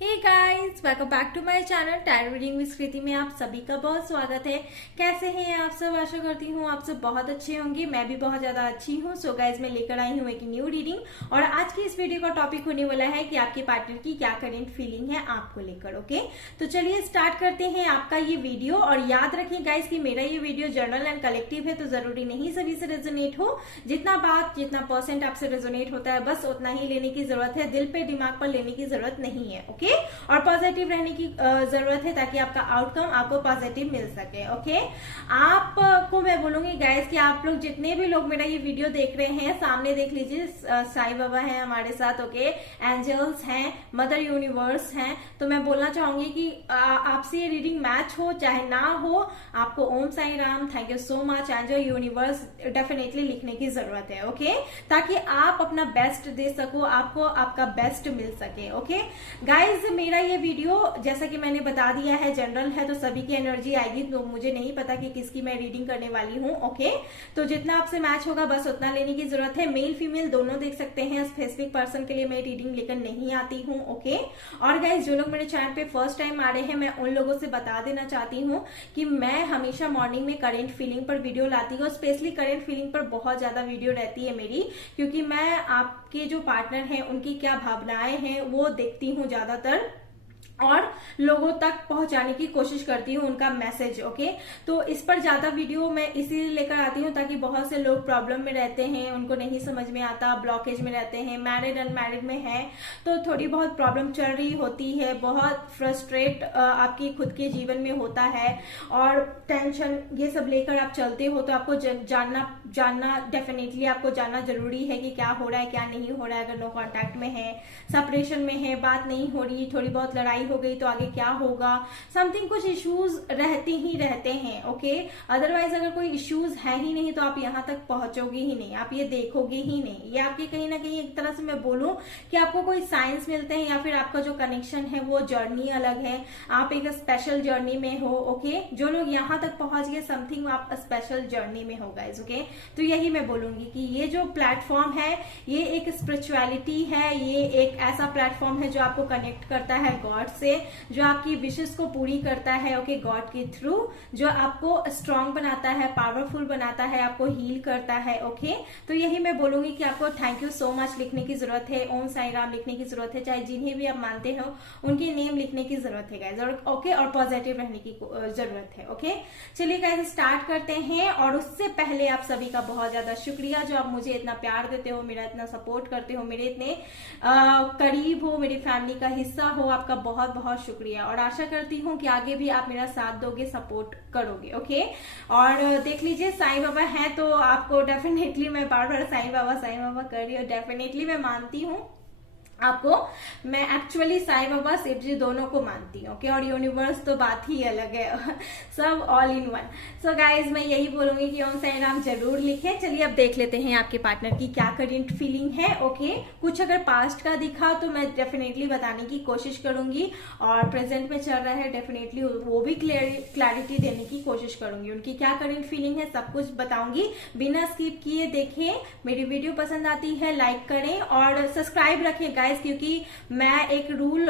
Hey guys, welcome back to my channel tarot reading with Kriti में आप सभी का बहुत स्वागत है। कैसे हैं आप सब? आशा करती हूँ आप सब बहुत अच्छे होंगे। मैं भी बहुत ज्यादा अच्छी हूँ। सो गाइस, मैं लेकर आई हूँ एक न्यू रीडिंग और आज की इस वीडियो का टॉपिक होने वाला है कि आपके पार्टनर की क्या करेंट फीलिंग है आपको लेकर। ओके, तो चलिए स्टार्ट करते हैं आपका ये वीडियो। और याद रखिए गाइस कि मेरा ये वीडियो जर्नल एंड कलेक्टिव है, तो जरूरी नहीं सभी से रेजोनेट हो। जितना परसेंट आपसे रेजोनेट होता है बस उतना ही लेने की जरूरत है। दिल पे दिमाग पर लेने की जरूरत नहीं है। ओके, और पॉजिटिव रहने की जरूरत है ताकि आपका आउटकम आपको पॉजिटिव मिल सके। ओके, आपको मैं बोलूंगी गाइस कि आप लोग जितने भी लोग मेरा ये वीडियो देख रहे हैं, सामने देख लीजिए, साईं बाबा हैं हमारे साथ। ओके, एंजल्स हैं, मदर यूनिवर्स हैं। तो मैं बोलना चाहूंगी कि आपसे ये रीडिंग मैच हो चाहे ना हो, आपको Om Sai Ram, thank you so much, angel universe definitely लिखने की जरूरत है। ओके, ताकि आप अपना बेस्ट दे सको, आपको आपका बेस्ट मिल सके। ओके गाइज, मेरा ये वीडियो जैसा कि मैंने बता दिया है जनरल है, तो सभी की एनर्जी आएगी। तो मुझे नहीं पता कि किसकी मैं रीडिंग करने वाली हूँ। ओके, तो जितना आपसे मैच होगा बस उतना लेने की जरूरत है। मेल फीमेल दोनों देख सकते हैं। स्पेसिफिक पर्सन के लिए मैं रीडिंग लेकर नहीं आती हूँ। ओके, और गाइज जो लोग मेरे चैनल पे फर्स्ट टाइम आ रहे हैं, मैं उन लोगों से बता देना चाहती हूँ कि मैं हमेशा मॉर्निंग में करेंट फीलिंग पर वीडियो लाती हूँ। स्पेशली करेंट फीलिंग पर बहुत ज्यादा वीडियो रहती है मेरी, क्योंकि मैं आपके जो पार्टनर हैं उनकी क्या भावनाएं हैं वो देखती हूँ ज्यादातर और लोगों तक पहुंचाने की कोशिश करती हूँ उनका मैसेज। ओके, तो इस पर ज्यादा वीडियो मैं इसीलिए लेकर आती हूँ ताकि बहुत से लोग प्रॉब्लम में रहते हैं, उनको नहीं समझ में आता, ब्लॉकेज में रहते हैं, मैरिड अनमैरिड में है तो थोड़ी बहुत प्रॉब्लम चल रही होती है, बहुत फ्रस्ट्रेट आपकी खुद के जीवन में होता है और टेंशन ये सब लेकर आप चलते हो। तो आपको जानना डेफिनेटली आपको जानना जरूरी है कि क्या हो रहा है क्या नहीं हो रहा है। अगर नो कॉन्टैक्ट में है, सेपरेशन में है, बात नहीं हो रही, थोड़ी बहुत लड़ाई हो गई तो आगे क्या होगा, समथिंग कुछ इश्यूज रहते ही रहते हैं। ओके, अदरवाइज अगर कोई इश्यूज है ही नहीं तो आप यहाँ तक पहुंचोगे ही नहीं, आप ये देखोगे ही नहीं। ये आपके कहीं ना कहीं एक तरह से मैं बोलूं कि आपको कोई साइंस मिलते हैं या फिर आपका जो कनेक्शन है वो जर्नी अलग है, आप एक स्पेशल जर्नी में हो। ओके, जो लोग यहाँ तक पहुंच गए, समथिंग आप स्पेशल जर्नी में हो गाइज। ओके, तो यही मैं बोलूंगी कि ये जो प्लेटफॉर्म है ये एक स्पिरिचुअलिटी है, ये एक ऐसा प्लेटफॉर्म है जो आपको कनेक्ट करता है गॉड से, जो आपकी विशेष को पूरी करता है। ओके, गॉड के थ्रू, जो आपको स्ट्रांग बनाता है, पावरफुल बनाता है, आपको हील करता है। ओके, तो यही मैं बोलूंगी कि आपको थैंक यू सो मच लिखने की जरूरत है, ओम साईं राम लिखने की जरूरत है, चाहे जिन्हें भी आप मानते हो उनके नेम लिखने की जरूरत है गाइज। और ओके, और पॉजिटिव रहने की जरूरत है। ओके, चलिए गाइज स्टार्ट करते हैं। और उससे पहले आप सभी का बहुत ज्यादा शुक्रिया जो आप मुझे इतना प्यार देते हो, मेरा इतना सपोर्ट करते हो, मेरे इतने करीब हो, मेरी फैमिली का हिस्सा हो। आपका बहुत बहुत शुक्रिया और आशा करती हूँ कि आगे भी आप मेरा साथ दोगे, सपोर्ट करोगे। ओके, और देख लीजिए साईं बाबा हैं तो आपको डेफिनेटली, मैं बार बार साईं बाबा कर रही हूँ, डेफिनेटली मैं मानती हूँ आपको। मैं एक्चुअली साईं बाबा शिव जी दोनों को मानती हूँ। ओके, और यूनिवर्स तो बात ही अलग है सब all in one. So guys मैं यही बोलूंगी कि ओम साईं राम जरूर लिखें। चलिए अब देख लेते हैं आपके पार्टनर की क्या करंट फीलिंग है। ओके, कुछ अगर पास्ट का दिखा तो मैं डेफिनेटली बताने की कोशिश करूंगी, और प्रेजेंट में चल रहा है डेफिनेटली वो भी क्लैरिटी देने की कोशिश करूंगी। उनकी क्या करंट फीलिंग है सब कुछ बताऊंगी, बिना स्किप किए देखें। मेरी वीडियो पसंद आती है लाइक करें और सब्सक्राइब रखें, क्योंकि मैं एक रूल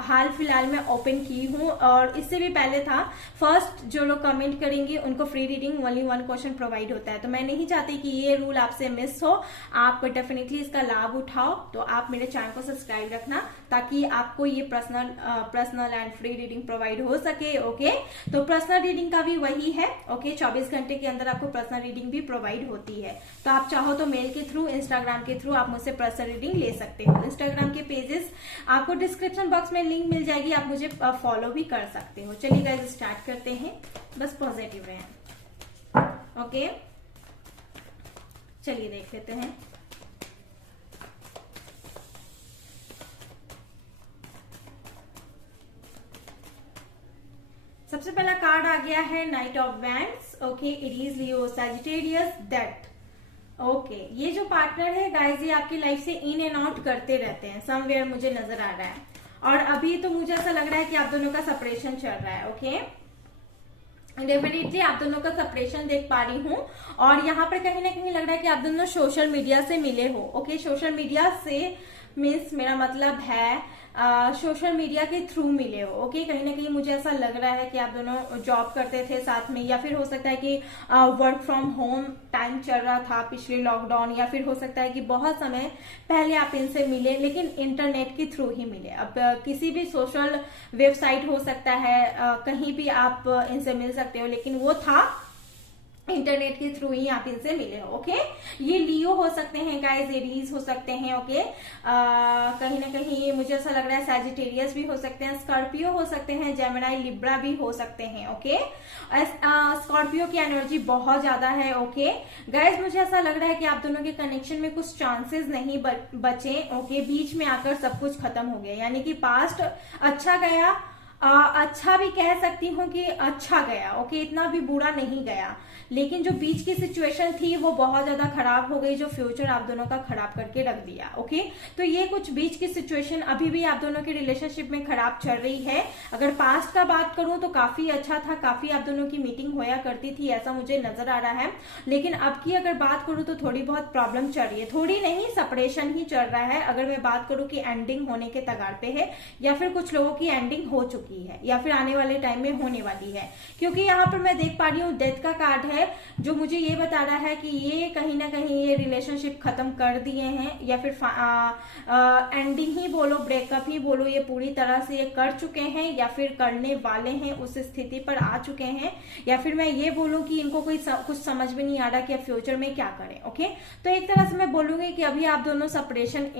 हाल फिलहाल में ओपन की हूँ और इससे भी पहले था। फर्स्ट जो लोग कमेंट करेंगे उनको free reading only 1 question provide होता है। तो मैं नहीं चाहती कि ये रूल आपसे मिस हो, आप डेफिनेटली इसका लाभ उठाओ। तो आप मेरे चैनल को सब्सक्राइब रखना ताकि आपको ये personal and free reading provide हो सके। ओके, तो पर्सनल रीडिंग का भी वही है। ओके, 24 घंटे के अंदर आपको पर्सनल रीडिंग भी प्रोवाइड होती है। तो आप चाहो तो मेल के थ्रू, इंस्टाग्राम के थ्रू आप मुझसे पर्सनल रीडिंग ले सकते हो। इंस्टाग्राम के पेजेस आपको डिस्क्रिप्शन बॉक्स में लिंक मिल जाएगी, आप मुझे फॉलो भी कर सकते हो। चलिए गाइस स्टार्ट करते हैं, बस पॉजिटिव रहें। ओके, चलिए देख लेते हैं। सबसे पहला कार्ड आ गया है night of wands. Okay, it is Leo Sagittarius death. Okay, ये जो पार्टनर है गाइस ये आपकी लाइफ से इन एंड आउट करते रहते हैं, समवेयर मुझे नजर आ रहा है। और अभी तो मुझे ऐसा लग रहा है कि आप दोनों का सेपरेशन चल रहा है। ओके, डेफिनेटली आप दोनों का सेपरेशन देख पा रही हूँ। और यहाँ पर कहीं ना कहीं लग रहा है कि आप दोनों सोशल मीडिया से मिले हो। ओके, सोशल मीडिया से मीन्स मेरा मतलब है सोशल मीडिया के थ्रू मिले हो। ओके, कहीं ना कहीं मुझे ऐसा लग रहा है कि आप दोनों जॉब करते थे साथ में, या फिर हो सकता है कि वर्क फ्रॉम होम टाइम चल रहा था पिछले लॉकडाउन, या फिर हो सकता है कि बहुत समय पहले आप इनसे मिले लेकिन इंटरनेट के थ्रू ही मिले। अब किसी भी सोशल वेबसाइट हो सकता है, कहीं भी आप इनसे मिल सकते हो, लेकिन वो था इंटरनेट के थ्रू ही आप इनसे मिले हो। ओके, ये लियो हो सकते हैं गाइस, एरीज हो सकते हैं। ओके, कहीं ना कहीं ये मुझे ऐसा लग रहा है सैजिटेरियस भी हो सकते हैं, स्कॉर्पियो हो सकते हैं, जेमिनी लिब्रा भी हो सकते हैं। ओके, स्कॉर्पियो की एनर्जी बहुत ज्यादा है। ओके गाइस, मुझे ऐसा लग रहा है कि आप दोनों के कनेक्शन में कुछ चांसेस नहीं बचे। ओके, बीच में आकर सब कुछ खत्म हो गया, यानी कि पास्ट अच्छा गया, अच्छा भी कह सकती हूँ कि अच्छा गया। ओके, इतना भी बुरा नहीं गया, लेकिन जो बीच की सिचुएशन थी वो बहुत ज्यादा खराब हो गई, जो फ्यूचर आप दोनों का खराब करके रख दिया। ओके, तो ये कुछ बीच की सिचुएशन अभी भी आप दोनों के रिलेशनशिप में खराब चल रही है। अगर पास्ट का बात करूं तो काफी अच्छा था, काफी आप दोनों की मीटिंग होया करती थी, ऐसा मुझे नजर आ रहा है। लेकिन अब की अगर बात करूं तो थोड़ी बहुत प्रॉब्लम चल रही है, थोड़ी नहीं, सेपरेशन ही चल रहा है। अगर मैं बात करूं कि एंडिंग होने के कगार पे है, या फिर कुछ लोगों की एंडिंग हो चुकी है, या फिर आने वाले टाइम में होने वाली है, क्योंकि यहाँ पर मैं देख पा रही हूँ डेथ का कार्ड है, जो मुझे ये बता रहा है कि ये कहीं ना कहीं ये रिलेशनशिप खत्म कर दिए हैं, या फिर एंडिंग ही बोलो, ब्रेकअप ही बोलो, ये पूरी तरह से ये कर चुके हैं या फिर करने वाले हैं, उस स्थिति पर आ चुके हैं। या फिर मैं ये बोलूं कि इनको कोई कुछ समझ में नहीं आ रहा कि अब फ्यूचर में क्या करें। ओके, तो एक तरह से मैं बोलूंगी कि अभी आप दोनों सेपरेशन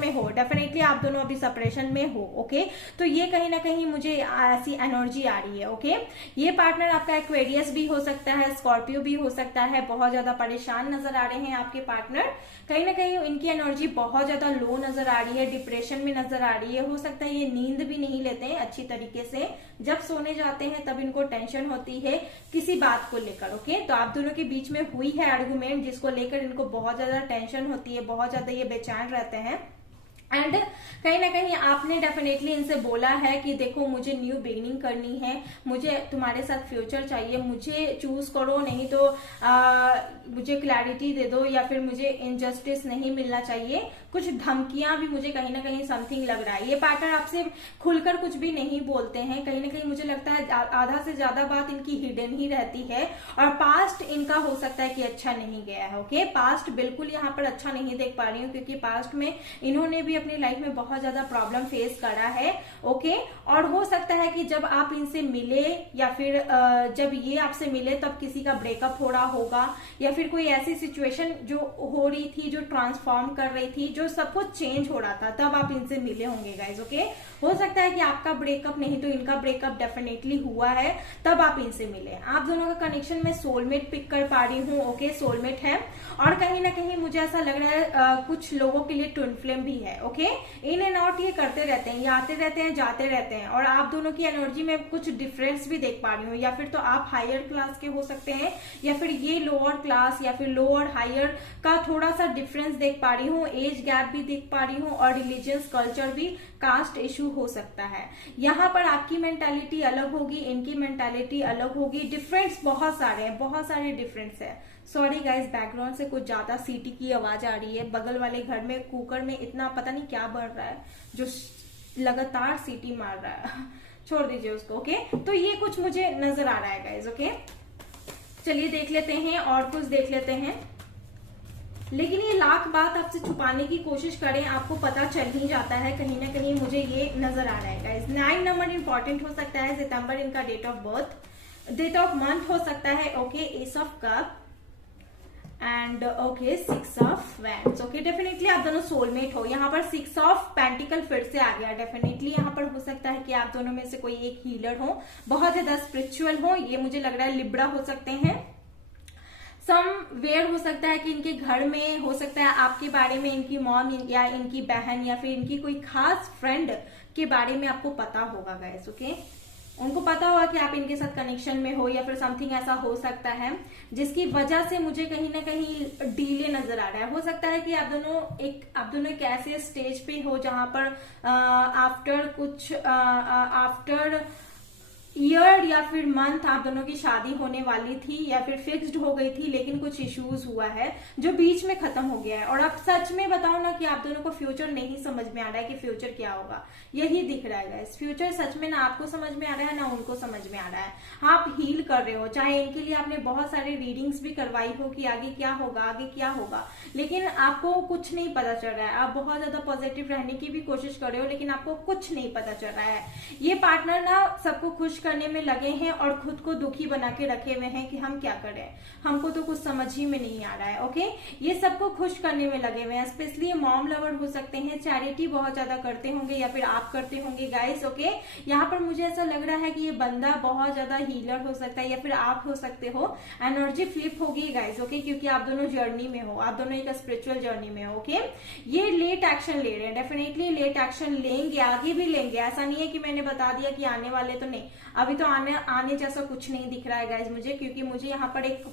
में हो, डेफिनेटली आप दोनों अभी सेपरेशन में हो। ओके, तो ये कहीं ना कहीं मुझे ऐसी एनर्जी आ रही है। ओके, ये पार्टनर आपका एक्वेरियस भी हो सकता है, स्कॉर्पियो भी हो सकता है, बहुत ज्यादा परेशान नजर आ रहे हैं आपके पार्टनर, कहीं ना कहीं इनकी एनर्जी बहुत ज्यादा लो नजर आ रही है, डिप्रेशन में नजर आ रही है। हो सकता है ये नींद भी नहीं लेते हैं अच्छी तरीके से, जब सोने जाते हैं तब इनको टेंशन होती है किसी बात को लेकर। ओके, तो आप दोनों के बीच में हुई है आर्गुमेंट, जिसको लेकर इनको बहुत ज्यादा टेंशन होती है, बहुत ज्यादा ये बेचैन रहते हैं। एंड कहीं ना कहीं आपने डेफिनेटली इनसे बोला है कि देखो मुझे न्यू बिगिनिंग करनी है, मुझे तुम्हारे साथ फ्यूचर चाहिए, मुझे चूज करो, नहीं तो मुझे क्लैरिटी दे दो, या फिर मुझे इनजस्टिस नहीं मिलना चाहिए। कुछ धमकियां भी मुझे कहीं ना कहीं समथिंग लग रहा है। ये पार्टनर आपसे खुलकर कुछ भी नहीं बोलते हैं, कहीं ना कहीं मुझे लगता है आधा से ज्यादा बात इनकी हिडन ही रहती है, और पास्ट इनका हो सकता है कि अच्छा नहीं गया है। ओके, पास्ट बिल्कुल यहाँ पर अच्छा नहीं देख पा रही हूँ, क्योंकि पास्ट में इन्होंने भी अपनी लाइफ में बहुत ज्यादा प्रॉब्लम फेस करा है। ओके, और हो सकता है कि जब आप इनसे मिले, या फिर जब ये आपसे मिले तब किसी का ब्रेकअप हो रहा होगा, या फिर कोई ऐसी सिचुएशन जो हो रही थी, जो ट्रांसफॉर्म कर रही थी, जो सब कुछ चेंज हो रहा था, तब आप इनसे मिले होंगे गाइज। ओके, हो सकता है कि आपका ब्रेकअप नहीं तो इनका ब्रेकअप डेफिनेटली हुआ है, तब आप इनसे मिले। आप दोनों का कनेक्शन में सोलमेट पिक कर पा रही हूँ। ओके, सोलमेट है, और कहीं ना कहीं मुझे ऐसा लग रहा है कुछ लोगों के लिए ट्विन फ्लेम भी है। ओके, इन एंड आउट ये करते रहते हैं, ये आते रहते हैं, जाते रहते हैं, और आप दोनों की एनर्जी में कुछ डिफरेंस भी देख पा रही हूँ। या फिर तो आप हायर क्लास के हो सकते हैं, या फिर ये लोअर क्लास, या फिर लोअर हायर का थोड़ा सा डिफरेंस देख पा रही हूँ, एज गैप भी देख पा रही हूँ, और रिलीजियस कल्चर भी, कास्ट इशू हो सकता है। यहाँ पर आपकी मेंटालिटी अलग होगी, इनकी मेंटालिटी अलग होगी, डिफरेंस बहुत सारे हैं, बहुत सारे डिफरेंस है। सॉरी गाइस, बैकग्राउंड से कुछ ज्यादा सीटी की आवाज आ रही है, बगल वाले घर में कुकर में इतना पता नहीं क्या बन रहा है जो लगातार सीटी मार रहा है। छोड़ दीजिए उसको। ओके, तो ये कुछ मुझे नजर आ रहा है गाइस। ओके, चलिए देख लेते हैं, और कुछ देख लेते हैं, लेकिन ये लाख बात आपसे छुपाने की कोशिश करें आपको पता चल ही जाता है, कहीं ना कहीं मुझे ये नजर आ रहा है गाइस। 9 नंबर इंपॉर्टेंट हो सकता है, सितंबर इनका date of birth, date of month हो सकता है। Okay, ace of cups and okay 6 of wands. Okay, definitely आप दोनों सोलमेट हो। यहाँ पर 6 ऑफ पेंटिकल फिर से आ गया। डेफिनेटली यहाँ पर हो सकता है कि आप दोनों में से कोई एक हीलर हो, बहुत ज्यादा स्पिरिचुअल हो, ये मुझे लग रहा है लिब्रा हो सकते हैं। समवेयर हो सकता है कि इनके घर में, हो सकता है आपके बारे में इनकी मॉम या इनकी बहन या फिर इनकी कोई खास फ्रेंड के बारे में आपको पता होगा गाइस। ओके, उनको पता होगा कि आप इनके साथ कनेक्शन में हो, या फिर समथिंग ऐसा हो सकता है जिसकी वजह से मुझे कहीं ना कहीं डीले नजर आ रहा है। हो सकता है कि आप दोनों एक ऐसे स्टेज पे हो जहां पर आफ्टर ईयर या फिर मंथ आप दोनों की शादी होने वाली थी या फिर फिक्स्ड हो गई थी, लेकिन कुछ इश्यूज हुआ है जो बीच में खत्म हो गया है। और अब सच में बताओ ना कि आप दोनों को फ्यूचर नहीं समझ में आ रहा है कि फ्यूचर क्या होगा, यही दिख रहा है गाइस। फ्यूचर सच में ना आपको समझ में आ रहा है ना उनको समझ में आ रहा है। आप हील कर रहे हो, चाहे इनके लिए आपने बहुत सारे रीडिंग्स भी करवाई हो कि आगे क्या होगा आगे क्या होगा, लेकिन आपको कुछ नहीं पता चल रहा है। आप बहुत ज्यादा पॉजिटिव रहने की भी कोशिश कर रहे हो, लेकिन आपको कुछ नहीं पता चल रहा है। ये पार्टनर ना सबको खुश करने में लगे हैं और खुद को दुखी बना के रखे हुए हैं कि हम क्या करें, हमको तो कुछ समझ ही में नहीं आ रहा है। ओके, ये सबको खुश करने में लगे हुए हैं। स्पेशली मॉम लवर हो सकते हैं, चैरिटी बहुत ज्यादा करते होंगे या फिर आप करते होंगे गाइस। ओके, यहाँ पर मुझे ऐसा लग रहा है कि ये बंदा बहुत ज्यादा हीलर हो सकता है या फिर आप हो सकते हो। एनर्जी फ्लिप होगी गाइस। ओके, क्योंकि आप दोनों जर्नी में हो, आप दोनों एक स्पिरिचुअल जर्नी में हो। ओके, ये लेट एक्शन ले रहे हैं, डेफिनेटली लेट एक्शन लेंगे, आगे भी लेंगे। ऐसा नहीं है कि मैंने बता दिया कि आने वाले तो नहीं, अभी तो आने जैसा कुछ नहीं दिख रहा है गाइज मुझे, क्योंकि मुझे यहाँ पर एक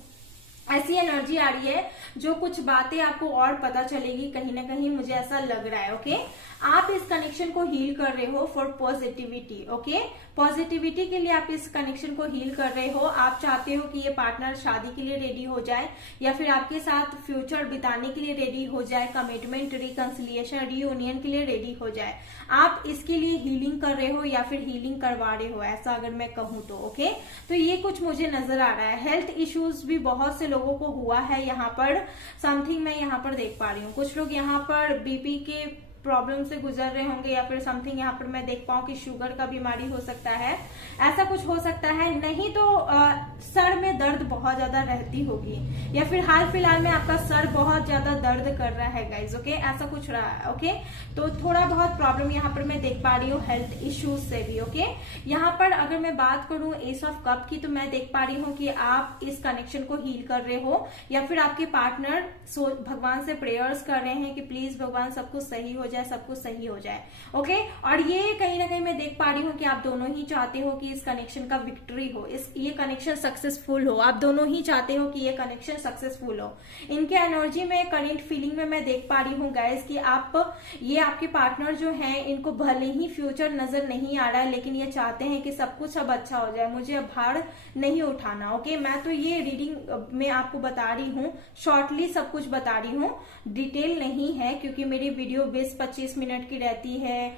ऐसी एनर्जी आ रही है जो कुछ बातें आपको और पता चलेगी कहीं ना कहीं, मुझे ऐसा लग रहा है। ओके, आप इस कनेक्शन को हील कर रहे हो फॉर पॉजिटिविटी। ओके, पॉजिटिविटी के लिए आप इस कनेक्शन को हील कर रहे हो। आप चाहते हो कि ये पार्टनर शादी के लिए रेडी हो जाए या फिर आपके साथ फ्यूचर बिताने के लिए रेडी हो जाए, कमिटमेंट, रिकंसिलिएशन, रीयूनियन के लिए रेडी हो जाए। आप इसके लिए हीलिंग कर रहे हो या फिर हीलिंग करवा रहे हो, ऐसा अगर मैं कहूं तो। ओके, तो ये कुछ मुझे नजर आ रहा है। हेल्थ इश्यूज भी बहुत से लोगों को हुआ है यहाँ पर, समथिंग मैं यहाँ पर देख पा रही हूँ। कुछ लोग यहाँ पर बीपी के प्रॉब्लम से गुजर रहे होंगे या फिर समथिंग यहाँ पर मैं देख पाऊँ कि शुगर का बीमारी हो सकता है, ऐसा कुछ हो सकता है। नहीं तो सर में दर्द बहुत ज्यादा रहती होगी या फिर हाल फिलहाल में आपका सर बहुत ज्यादा दर्द कर रहा है गाइज। ओके, ऐसा कुछ रहा है। ओके, तो थोड़ा बहुत प्रॉब्लम यहाँ पर मैं देख पा रही हूँ हेल्थ इश्यूज से भी। ओके, यहाँ पर अगर मैं बात करूँ एस ऑफ कप की, तो मैं देख पा रही हूँ कि आप इस कनेक्शन को हील कर रहे हो या फिर आपके पार्टनर भगवान से प्रेयर्स कर रहे हैं कि प्लीज भगवान सब कुछ सही हो जाए, सब कुछ सही हो जाए। ओके, और ये कहीं ना कहीं मैं देख पा रही हूँ कि आप दोनों ही चाहते हो कि इस कनेक्शन का विक्ट्री हो, ये कनेक्शन सक्सेसफुल हो। आप दोनों ही चाहते हो कि ये कनेक्शन सक्सेसफुल हो। इनके एनर्जी में, करंट फीलिंग में मैं देख पा रही हूँ गाइस कि ये आपके पार्टनर जो हैं, इनको भले ही फ्यूचर नजर नहीं आ रहा है, लेकिन ये चाहते हैं कि सब कुछ अब अच्छा हो जाए, मुझे अब भार नहीं उठाना। ओके, मैं तो ये रीडिंग में आपको बता रही हूँ, शॉर्टली सब कुछ बता रही हूँ, डिटेल नहीं है, क्योंकि मेरी वीडियो 20-25 मिनट की रहती है।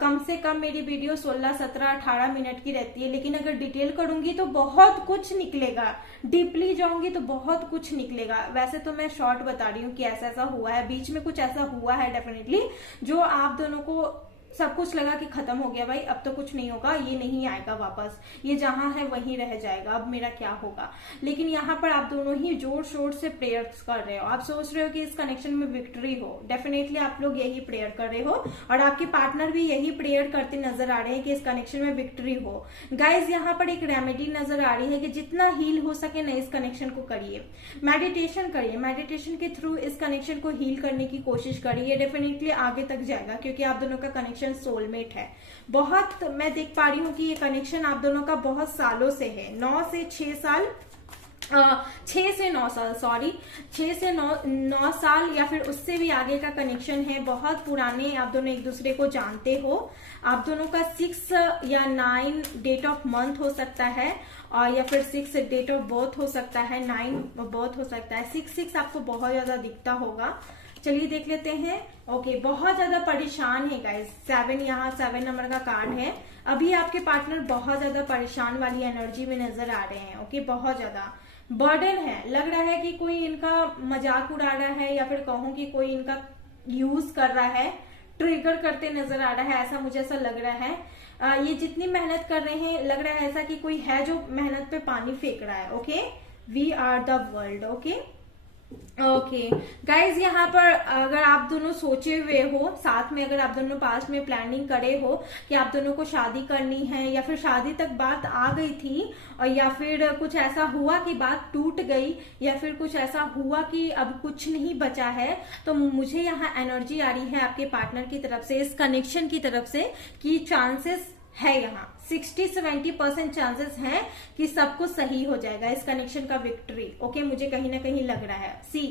कम से कम मेरी वीडियो 16, 17, 18 मिनट की रहती है, लेकिन अगर डिटेल करूंगी तो बहुत कुछ निकलेगा, डीपली जाऊंगी तो बहुत कुछ निकलेगा। वैसे तो मैं शॉर्ट बता रही हूँ कि ऐसा ऐसा हुआ है, बीच में कुछ ऐसा हुआ है डेफिनेटली, जो आप दोनों को सब कुछ लगा कि खत्म हो गया भाई, अब तो कुछ नहीं होगा, ये नहीं आएगा वापस, ये जहां है वहीं रह जाएगा, अब मेरा क्या होगा। लेकिन यहाँ पर आप दोनों ही जोर शोर से प्रेयर्स कर रहे हो, आप सोच रहे हो कि इस कनेक्शन में विक्ट्री हो। डेफिनेटली आप लोग यही प्रेयर कर रहे हो और आपके पार्टनर भी यही प्रेयर करते नजर आ रहे हैं कि इस कनेक्शन में विक्ट्री हो। गाइज, यहाँ पर एक रेमेडी नजर आ रही है कि जितना हील हो सके ना इस कनेक्शन को करिए, मेडिटेशन करिए, मेडिटेशन के थ्रू इस कनेक्शन को हील करने की कोशिश करिए। डेफिनेटली आगे तक जाएगा, क्योंकि आप दोनों का कनेक्शन सोलमेट है। बहुत मैं देख पा रही हूँ कि ये कनेक्शन आप दोनों का बहुत सालों से है, 9 से 6 साल, 6 से 9 साल, सॉरी 6 से 9 साल या फिर उससे भी आगे का कनेक्शन है। बहुत पुराने आप दोनों एक दूसरे को जानते हो। आप दोनों का 6 या 9 डेट ऑफ मंथ हो सकता है, और या फिर 6 डेट ऑफ बर्थ हो सकता है, 9 बर्थ हो सकता है। 6 आपको बहुत ज्यादा दिखता होगा। चलिए देख लेते हैं। ओके, बहुत ज्यादा परेशान है गाइस। 7 यहाँ 7 नंबर का कार्ड है। अभी आपके पार्टनर बहुत ज्यादा परेशान वाली एनर्जी में नजर आ रहे हैं। ओके, बहुत ज्यादा बर्डन है, लग रहा है कि कोई इनका मजाक उड़ा रहा है या फिर कहूं कि कोई इनका यूज कर रहा है, ट्रिगर करते नजर आ रहा है, ऐसा मुझे ऐसा लग रहा है। ये जितनी मेहनत कर रहे हैं, लग रहा है ऐसा कि कोई है जो मेहनत पे पानी फेंक रहा है। Okay, we are the world. Okay okay guys, यहाँ पर अगर आप दोनों सोचे हुए हो, साथ में अगर आप दोनों पास्ट में प्लानिंग करे हो कि आप दोनों को शादी करनी है, या फिर शादी तक बात आ गई थी और या फिर कुछ ऐसा हुआ कि बात टूट गई, या फिर कुछ ऐसा हुआ कि अब कुछ नहीं बचा है, तो मुझे यहाँ एनर्जी आ रही है आपके पार्टनर की तरफ से, इस कनेक्शन की तरफ से, कि चांसेस है यहाँ 60-70% चांसेस हैं कि सब कुछ सही हो जाएगा, इस कनेक्शन का विक्ट्री। ओके, मुझे कहीं ना कहीं लग रहा है। सी,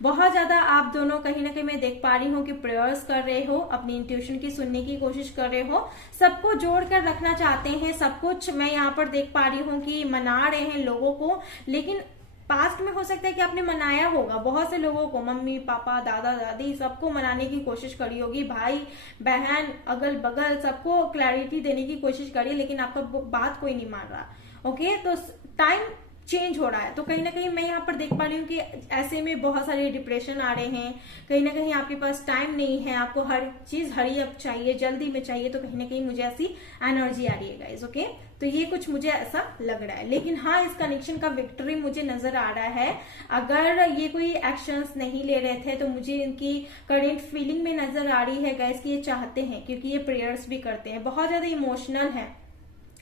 बहुत ज्यादा आप दोनों कहीं ना कहीं मैं देख पा रही हूँ कि प्रेयर्स कर रहे हो, अपनी इंट्यूशन की सुनने की कोशिश कर रहे हो, सबको जोड़ कर रखना चाहते हैं, सब कुछ मैं यहाँ पर देख पा रही हूँ कि मना रहे हैं लोगों को। लेकिन पास्ट में हो सकता है कि आपने मनाया होगा बहुत से लोगों को, मम्मी पापा दादा दादी सबको मनाने की कोशिश करी होगी, भाई बहन अगल बगल सबको क्लैरिटी देने की कोशिश करी, लेकिन आपका बात कोई नहीं मान रहा। ओके, तो टाइम चेंज हो रहा है। तो कहीं ना कहीं मैं यहाँ पर देख पा रही हूँ कि ऐसे में बहुत सारे डिप्रेशन आ रहे हैं, कहीं ना कहीं आपके पास टाइम नहीं है, आपको हर चीज हरी अप चाहिए, जल्दी में चाहिए। तो कहीं ना कहीं मुझे ऐसी एनर्जी आ रही है गाइस। ओके, तो ये कुछ मुझे ऐसा लग रहा है। लेकिन हाँ, इस कनेक्शन का विक्ट्री मुझे नजर आ रहा है। अगर ये कोई एक्शंस नहीं ले रहे थे तो मुझे इनकी करेंट फीलिंग में नजर आ रही है गाइस कि ये चाहते हैं, क्योंकि ये प्रेयर्स भी करते हैं, बहुत ज्यादा इमोशनल है,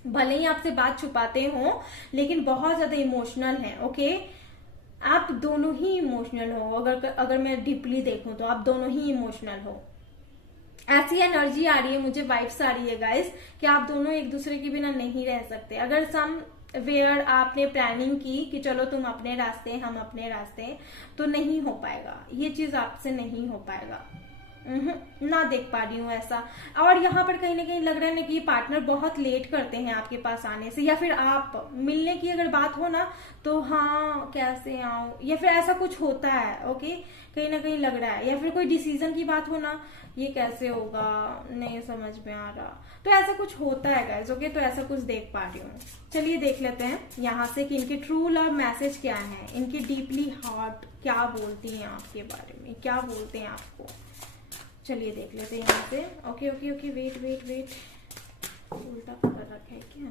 भले ही आपसे बात छुपाते हो लेकिन बहुत ज्यादा इमोशनल है। ओके, आप दोनों ही इमोशनल हो, अगर मैं डीपली देखूं तो आप दोनों ही इमोशनल हो। ऐसी एनर्जी आ रही है, मुझे वाइब्स आ रही है गाइस कि आप दोनों एक दूसरे के बिना नहीं रह सकते। अगर सम वेयर आपने प्लानिंग की कि चलो तुम अपने रास्ते हम अपने रास्ते, तो नहीं हो पाएगा, ये चीज आपसे नहीं हो पाएगा। ना देख पा रही हूँ ऐसा। और यहाँ पर कहीं ना कहीं लग रहा है ना कि ये पार्टनर बहुत लेट करते हैं आपके पास आने से, या फिर आप मिलने की अगर बात हो ना तो हाँ कैसे आऊं, या फिर ऐसा कुछ होता है। ओके, कहीं ना कहीं लग रहा है, या फिर कोई डिसीजन की बात हो ना, ये कैसे होगा नहीं समझ में आ रहा, तो ऐसा कुछ होता है गाइस। ओके, तो ऐसा कुछ देख पा रही हूँ। चलिए देख लेते हैं यहाँ से कि इनके ट्रू लव मैसेज क्या है, इनकी डीपली हार्ट क्या बोलती है आपके बारे में, क्या बोलते हैं आपको। चलिए देख लेते हैं यहाँ से। Okay okay okay, wait wait wait, उल्टा कर रखा है क्या।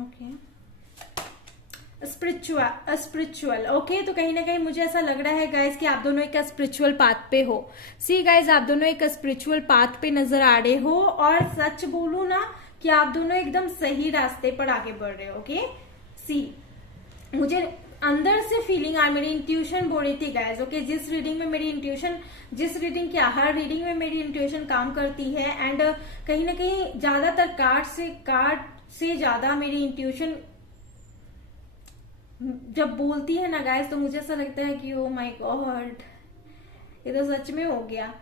Okay, spiritual. ओके, तो कहीं ना कहीं मुझे ऐसा लग रहा है गाइस कि आप दोनों एक स्पिरिचुअल पाथ पे हो। सी गाइस, आप दोनों एक स्पिरिचुअल पाथ पे नजर आ रहे हो, और सच बोलूं ना कि आप दोनों एकदम सही रास्ते पर आगे बढ़ रहे हो। ओके, सी, मुझे अंदर से फीलिंग आ, मेरी इंट्यूशन बोल रही थी गाइस। ओके, जिस रीडिंग में मेरी इंट्यूशन, जिस रीडिंग क्या हर रीडिंग में मेरी इंट्यूशन काम करती है, एंड कहीं ना कहीं ज्यादातर कार्ड से ज्यादा मेरी इंट्यूशन जब बोलती है ना गाइस, तो मुझे ऐसा लगता है कि ओ माय गॉड, ये तो सच में हो गया।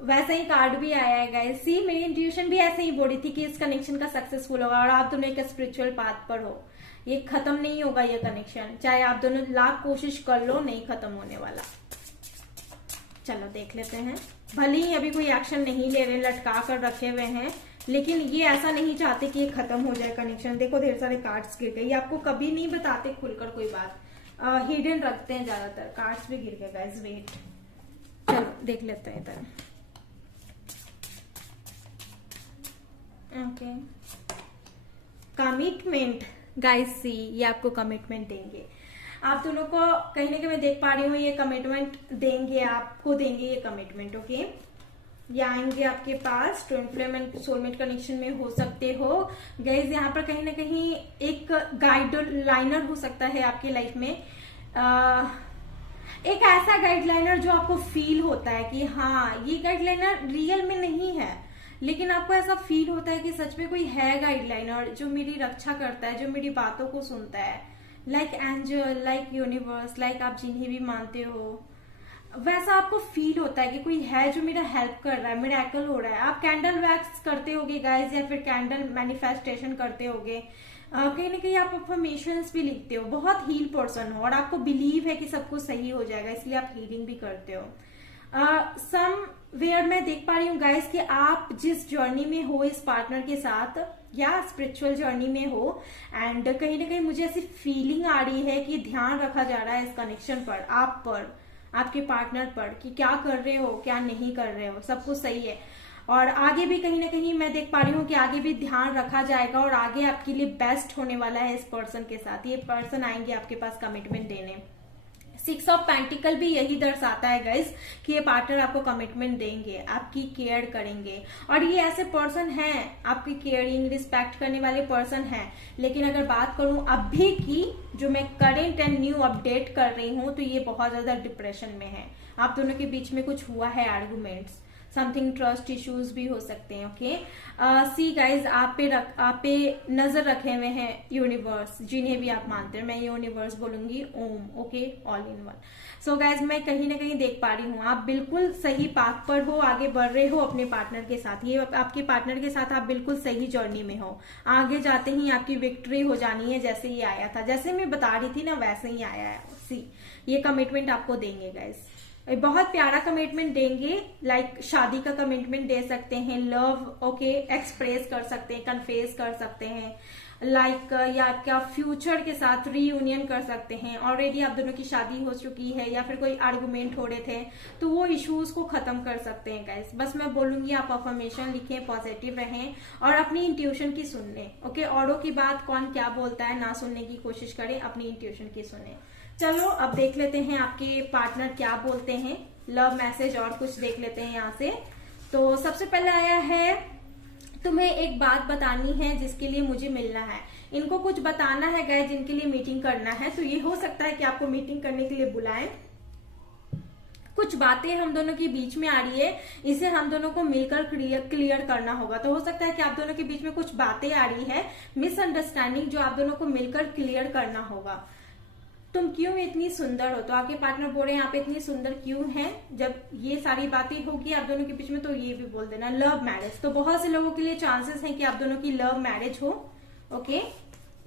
वैसा ही कार्ड भी आया है गाइस। सी, मेरी इंट्यूशन भी ऐसे ही बोल रही थी कि इस कनेक्शन का सक्सेसफुल होगा, और आप दोनों एक स्पिरिचुअल पाथ पर हो, ये खत्म नहीं होगा ये कनेक्शन, चाहे आप दोनों लाख कोशिश कर लो, नहीं खत्म होने वाला। चलो देख लेते हैं। भले ही अभी कोई एक्शन नहीं ले रहे, लटका कर रखे हुए हैं, लेकिन ये ऐसा नहीं चाहते कि ये खत्म हो जाए कनेक्शन। देखो ढेर सारे कार्ड्स गिर गए, ये आपको कभी नहीं बताते खुलकर कोई बात, हिडन रखते हैं ज्यादातर। कार्ड्स भी गिर गए गाइस, वेट, चलो देख लेते हैं इधर। Okay, commitment guys. सी, ये आपको कमिटमेंट देंगे, आप दोनों को कहीं ना कहीं मैं देख पा रही हूँ, ये कमिटमेंट देंगे, आपको देंगे ये कमिटमेंट। ओके, ये आएंगे आपके पास, twin flame and soulmate connection में हो सकते हो गाइस। यहाँ पर कहीं ना कहीं एक गाइड लाइनर हो सकता है आपकी लाइफ में, एक ऐसा गाइडलाइनर जो आपको फील होता है कि हाँ ये गाइडलाइनर रियल में नहीं है, लेकिन आपको ऐसा फील होता है कि सच में कोई है गाइडलाइनर जो मेरी रक्षा करता है, जो मेरी बातों को सुनता है, like angel, like universe, like आप जिन्हें भी मानते हो, वैसा आपको फील होता है कि कोई है जो मेरा हेल्प कर रहा है, मिरेकल हो रहा है। आप कैंडल वैक्स करते होगे गाइस, या फिर कैंडल मैनिफेस्टेशन करते होगे, कहीं ना कहीं आप अफर्मेशंस भी लिखते हो, बहुत हील पर्सन हो और आपको बिलीव है कि सब कुछ सही हो जाएगा, इसलिए आप हीलिंग भी करते हो। सम वेयर मैं देख पा रही हूँ गाइस कि आप जिस जर्नी में हो इस पार्टनर के साथ, या स्पिरिचुअल जर्नी में हो, एंड कहीं ना कहीं मुझे ऐसी फीलिंग आ रही है कि ध्यान रखा जा रहा है इस कनेक्शन पर, आप पर, आपके पार्टनर पर, कि क्या कर रहे हो क्या नहीं कर रहे हो, सब कुछ सही है। और आगे भी कहीं ना कहीं मैं देख पा रही हूँ कि आगे भी ध्यान रखा जाएगा, और आगे आपके लिए बेस्ट होने वाला है इस पर्सन के साथ। ये पर्सन आएंगे आपके पास कमिटमेंट देने। 6 ऑफ पेंटिकल भी यही दर्शाता है गाइस कि ये पार्टनर आपको कमिटमेंट देंगे, आपकी केयर करेंगे, और ये ऐसे पर्सन हैं, आपकी केयरिंग रिस्पेक्ट करने वाले पर्सन हैं। लेकिन अगर बात करूं अभी की, जो मैं करेंट एंड न्यू अपडेट कर रही हूं, तो ये बहुत ज्यादा डिप्रेशन में है। आप दोनों के बीच में कुछ हुआ है, आर्गुमेंट्स, समथिंग ट्रस्ट इश्यूज भी हो सकते हैं। ओके, सी गाइज, आप पे नजर रखे हुए हैं यूनिवर्स, जिन्हें भी आप मानते हैं। मैं यूनिवर्स बोलूंगी Om. Okay, all in one. So guys, मैं कहीं ना कहीं देख पा रही हूँ आप बिल्कुल सही पाथ पर हो, आगे बढ़ रहे हो अपने पार्टनर के साथ। ये आपके पार्टनर के साथ आप बिल्कुल सही जर्नी में हो। आगे जाते ही आपकी विक्ट्री हो जानी है। जैसे ये आया था, जैसे मैं बता रही थी ना, वैसे ही आया है। सी, ये कमिटमेंट आपको देंगे गाइज, बहुत प्यारा कमिटमेंट देंगे। लाइक शादी का कमिटमेंट दे सकते हैं, लव ओके एक्सप्रेस कर सकते हैं, कन्फेस कर सकते हैं, लाइक या क्या फ्यूचर के साथ रीयूनियन कर सकते हैं। ऑलरेडी आप दोनों की शादी हो चुकी है या फिर कोई आर्गुमेंट हो रहे थे तो वो इश्यूज को खत्म कर सकते हैं गाइस। बस मैं बोलूंगी आप अफर्मेशन लिखें, पॉजिटिव रहें और अपनी इंट्यूशन की सुन लें। ओके, औरों की बात कौन क्या बोलता है ना सुनने की कोशिश करें, अपनी इंट्यूशन की सुने। चलो अब देख लेते हैं आपके पार्टनर क्या बोलते हैं, लव मैसेज और कुछ देख लेते हैं यहाँ से। तो सबसे पहले आया है, तुम्हें एक बात बतानी है जिसके लिए मुझे मिलना है। इनको कुछ बताना है गाइस, जिनके लिए मीटिंग करना है। तो ये हो सकता है कि आपको मीटिंग करने के लिए बुलाएं। कुछ बातें हम दोनों के बीच में आ रही है, इसे हम दोनों को मिलकर क्लियर करना होगा। तो हो सकता है कि आप दोनों के बीच में कुछ बातें आ रही है, मिसअंडरस्टैंडिंग, जो आप दोनों को मिलकर क्लियर करना होगा। तुम क्यों इतनी सुंदर हो, तो आपके पार्टनर बोल रहे हैं आप इतनी सुंदर क्यों हैं। जब ये सारी बातें होगी आप दोनों के बीच में तो ये भी बोल देना लव मैरिज। तो बहुत से लोगों के लिए चांसेस हैं कि आप दोनों की लव मैरिज हो। ओके,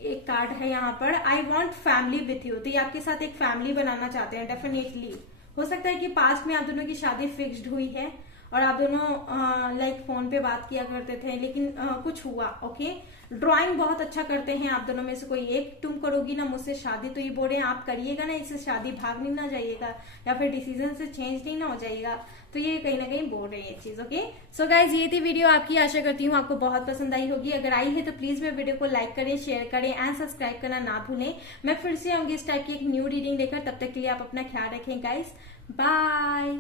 एक कार्ड है यहाँ पर, I want family with you. तो ये आपके साथ एक फैमिली बनाना चाहते हैं डेफिनेटली। हो सकता है कि पास्ट में आप दोनों की शादी फिक्स्ड हुई है और आप दोनों लाइक फोन पे बात किया करते थे, लेकिन कुछ हुआ। ओके, ड्राइंग बहुत अच्छा करते हैं आप दोनों में से कोई एक। तुम करोगी ना मुझसे शादी, तो ये बोल रहे हैं आप करिएगा ना इससे शादी, भाग नहीं ना जाइएगा या फिर डिसीजन से चेंज नहीं ना हो जाइएगा। तो ये कहीं ना कहीं बोल रहे हैं ये चीज। ओके, सो गाइज, ये थी वीडियो आपकी। आशा करती हूँ आपको बहुत पसंद आई होगी। अगर आई है तो प्लीज मेरे वीडियो को लाइक करें, शेयर करें एंड सब्सक्राइब करना ना भूलें। मैं फिर से आऊंगी इस टाइप की एक न्यू रीडिंग लेकर, तब तक के लिए आप अपना ख्याल रखें गाइज। बाय।